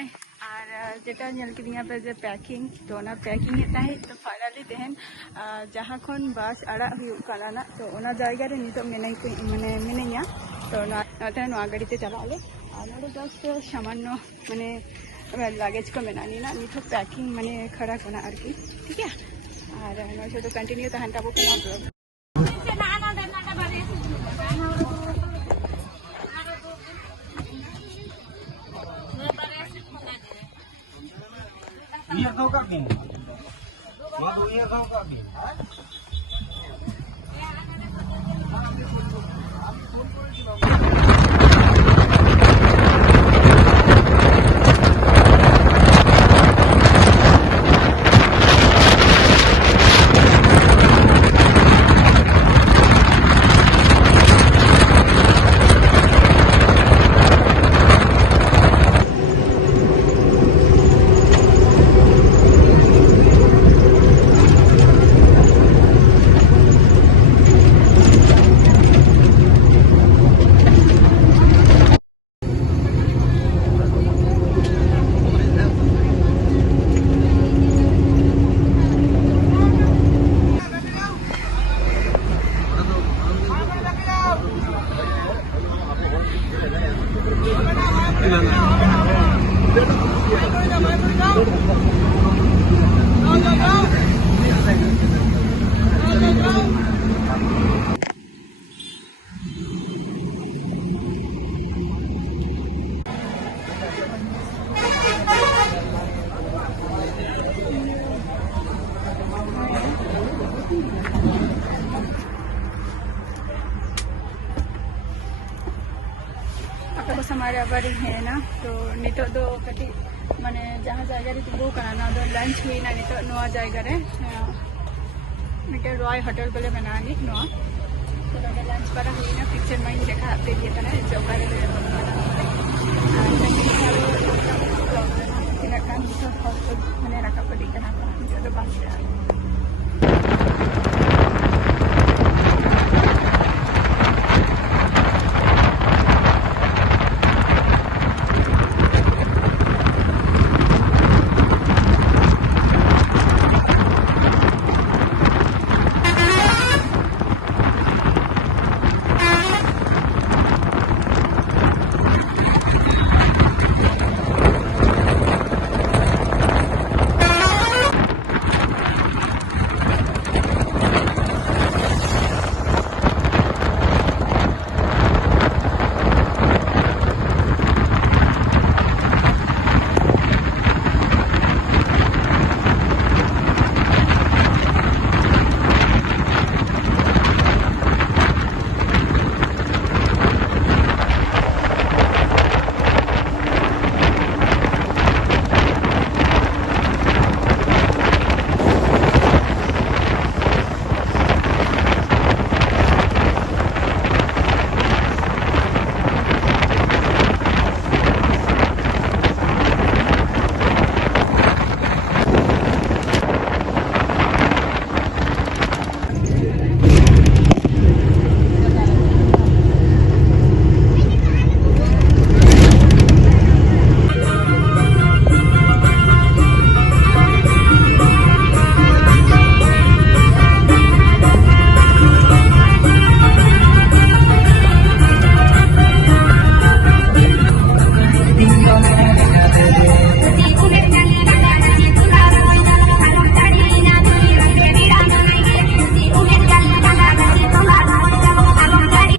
हाय और जेटा नेल किदिया पे जे पैकिंग तो ना पैकिंग ताहे तो फाइनली तेहन जहाँ खन बस आड़ा हुई काना ना तो ओना जायगा रे नितो मेनाई को माने मिनिया तो ना नोआ गाड़ी ते चला ले और नोडे जस्ट सामान्य माने लगेज को मेनानी ना नितो पैकिंग माने खड़ा कोना आरकी ठीक है और नोए से तो कंटिन्यू तहन ताबो कोना blog Iya kau kak bin, mau iya kau kak bin. हमारे बारी है ना तो नितो दो कटी माने जहाँ जायगा रे तिंगु कना ना दो लंच हुई ना नितो नोआ जायगा रे मिटे रॉय होटल बोले बनानी नोआ तो लगे लंच पर हुई ना पिक्चर में देखा आपके लिए तना जगह रे माने रखा पड़ी कना तो बस